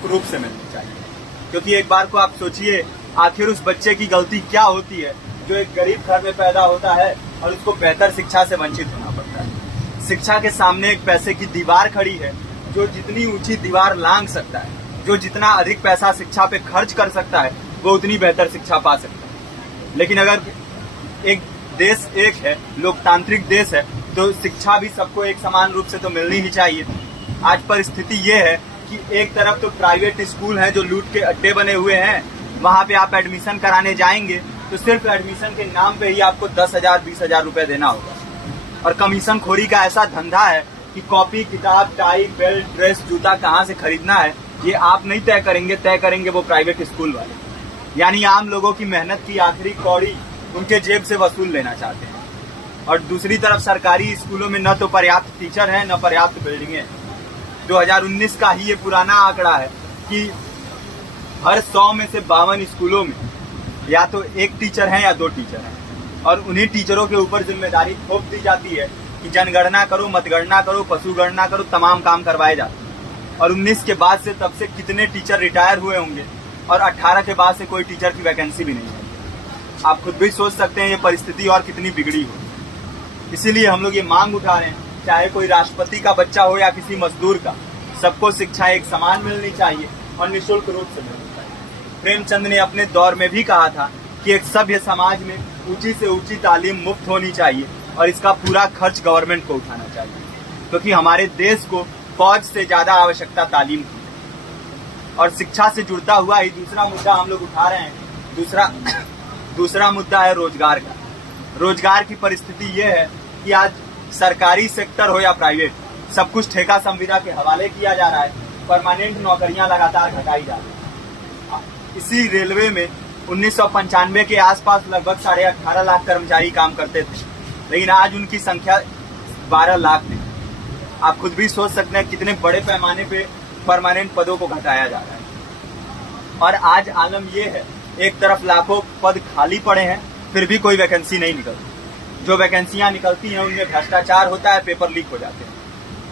निःशुल्क रूप से मिलनी चाहिए। क्योंकि एक बार को आप सोचिए, आखिर उस बच्चे की गलती क्या होती है जो एक गरीब घर में पैदा होता है और उसको बेहतर शिक्षा से वंचित होना पड़ता है। शिक्षा के सामने एक पैसे की दीवार खड़ी है, जो जितनी ऊंची दीवार लांघ सकता है, जो जितना अधिक पैसा शिक्षा पे खर्च कर सकता है, वो उतनी बेहतर शिक्षा पा सकता है। लेकिन अगर एक देश एक है, लोकतांत्रिक देश है, तो शिक्षा भी सबको एक समान रूप से तो मिलनी ही चाहिए। आज परिस्थिति ये है कि एक तरफ तो प्राइवेट स्कूल हैं जो लूट के अड्डे बने हुए हैं, वहां पे आप एडमिशन कराने जाएंगे तो सिर्फ एडमिशन के नाम पे ही आपको 10,000 20,000 रुपए देना होगा। और कमीशन खोरी का ऐसा धंधा है कि कॉपी, किताब, टाई, बेल्ट, ड्रेस, जूता कहाँ से खरीदना है ये आप नहीं तय करेंगे वो प्राइवेट स्कूल वाले। यानी आम लोगों की मेहनत की आखिरी कौड़ी उनके जेब से वसूल लेना चाहते हैं। और दूसरी तरफ सरकारी स्कूलों में न तो पर्याप्त टीचर है, न पर्याप्त बिल्डिंगें। 2019 का ही ये पुराना आंकड़ा है कि हर 100 में से 52 स्कूलों में या तो एक टीचर है या 2 टीचर हैं। और उन्हीं टीचरों के ऊपर जिम्मेदारी थोप दी जाती है कि जनगणना करो, मतगणना करो, पशु गणना करो, तमाम काम करवाए जाते हैं। और 19 के बाद से तब से कितने टीचर रिटायर हुए होंगे और 18 के बाद से कोई टीचर की वैकेंसी भी नहीं है। आप खुद भी सोच सकते हैं ये परिस्थिति और कितनी बिगड़ी हो। इसीलिए हम लोग ये मांग उठा रहे हैं, चाहे कोई राष्ट्रपति का बच्चा हो या किसी मजदूर का, सबको शिक्षा एक समान मिलनी चाहिए और निःशुल्क रूप से मिलनी चाहिए। प्रेमचंद ने अपने दौर में भी कहा था कि एक सभ्य समाज में ऊंची से ऊंची तालीम मुफ्त होनी चाहिए और इसका पूरा खर्च गवर्नमेंट को उठाना चाहिए, क्योंकि हमारे देश को फौज से ज्यादा आवश्यकता तालीम की है। और शिक्षा से जुड़ता हुआ ही दूसरा मुद्दा हम लोग उठा रहे हैं। दूसरा मुद्दा है रोजगार का। रोजगार की परिस्थिति ये है कि आज सरकारी सेक्टर हो या प्राइवेट, सब कुछ ठेका संविदा के हवाले किया जा रहा है। परमानेंट नौकरियां लगातार घटाई जा रही है। इसी रेलवे में 1995 के आसपास लगभग 18.5 लाख कर्मचारी काम करते थे, लेकिन आज उनकी संख्या 12 लाख है। आप खुद भी सोच सकते हैं कितने बड़े पैमाने पे परमानेंट पदों को घटाया जा रहा है। और आज आलम ये है, एक तरफ लाखों पद खाली पड़े हैं, फिर भी कोई वैकेंसी नहीं निकलती। जो वैकेंसियां निकलती हैं उनमें भ्रष्टाचार होता है, पेपर लीक हो जाते हैं।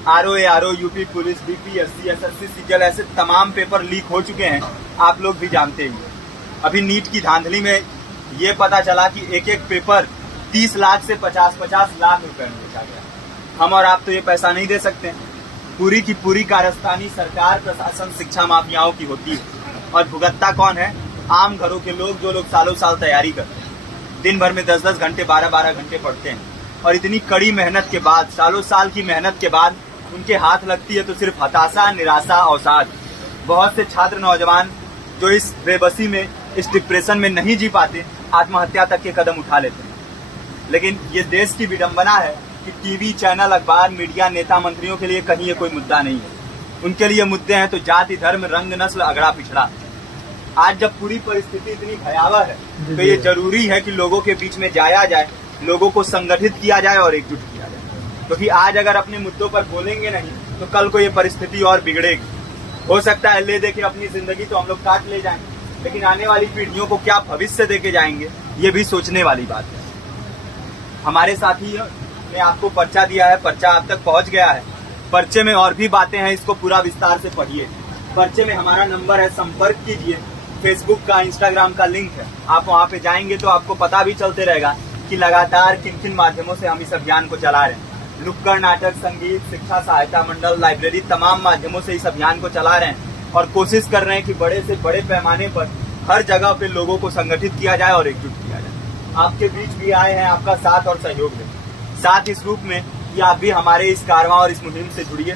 RO, UP police, BPSC, SSC, CGL, ऐसे तमाम पेपर लीक हो चुके हैं, आप लोग भी जानते ही हैं। अभी नीट की धांधली में ये पता चला कि एक एक पेपर 30 लाख से 50-50 लाख रुपए में बेचा गया। हम और आप तो ये पैसा नहीं दे सकते। पूरी की पूरी कारस्तानी सरकार, प्रशासन, शिक्षा माफियाओं की होती है। और भुगतता कौन है? आम घरों के लोग, जो लोग सालों साल तैयारी करते हैं, दिन भर में 10-10 घंटे, 12-12 घंटे पढ़ते हैं। और इतनी कड़ी मेहनत के बाद, सालों साल की मेहनत के बाद उनके हाथ लगती है तो सिर्फ हताशा, निराशा, अवसाद। बहुत से छात्र नौजवान जो इस बेबसी में, इस डिप्रेशन में नहीं जी पाते, आत्महत्या तक के कदम उठा लेते हैं। लेकिन ये देश की विडंबना है कि टीवी चैनल, अखबार, मीडिया, नेता, मंत्रियों के लिए कहीं ये कोई मुद्दा नहीं है। उनके लिए मुद्दे हैं तो जाति, धर्म, रंग, नस्ल, अगड़ा पिछड़ा। आज जब पूरी परिस्थिति इतनी भयावह है तो ये जरूरी है कि लोगों के बीच में जाया जाए, लोगों को संगठित किया जाए और एकजुट किया जाए। क्योंकि आज अगर अपने मुद्दों पर बोलेंगे नहीं तो कल को ये परिस्थिति और बिगड़ेगी। हो सकता है ले देके अपनी जिंदगी तो हम लोग काट ले जाएंगे, लेकिन आने वाली पीढ़ियों को क्या भविष्य देके जाएंगे, ये भी सोचने वाली बात है। हमारे साथी ने आपको पर्चा दिया है, पर्चा आप तक पहुंच गया है। पर्चे में और भी बातें हैं, इसको पूरा विस्तार से पढ़िए। पर्चे में हमारा नंबर है, संपर्क कीजिए। फेसबुक का, इंस्टाग्राम का लिंक है, आप वहाँ पे जाएंगे तो आपको पता भी चलते रहेगा कि लगातार किन किन माध्यमों से हम इस अभियान को चला रहे हैं। नुक्कड़ नाटक, संगीत, शिक्षा सहायता मंडल, लाइब्रेरी, तमाम माध्यमों से इस अभियान को चला रहे हैं और कोशिश कर रहे हैं कि बड़े से बड़े पैमाने पर हर जगह पे लोगों को संगठित किया जाए और एकजुट किया जाए। आपके बीच भी आए हैं आपका साथ और सहयोग दें। साथ इस रूप में कि आप भी हमारे इस कारवां और इस मुहिम से जुड़िए।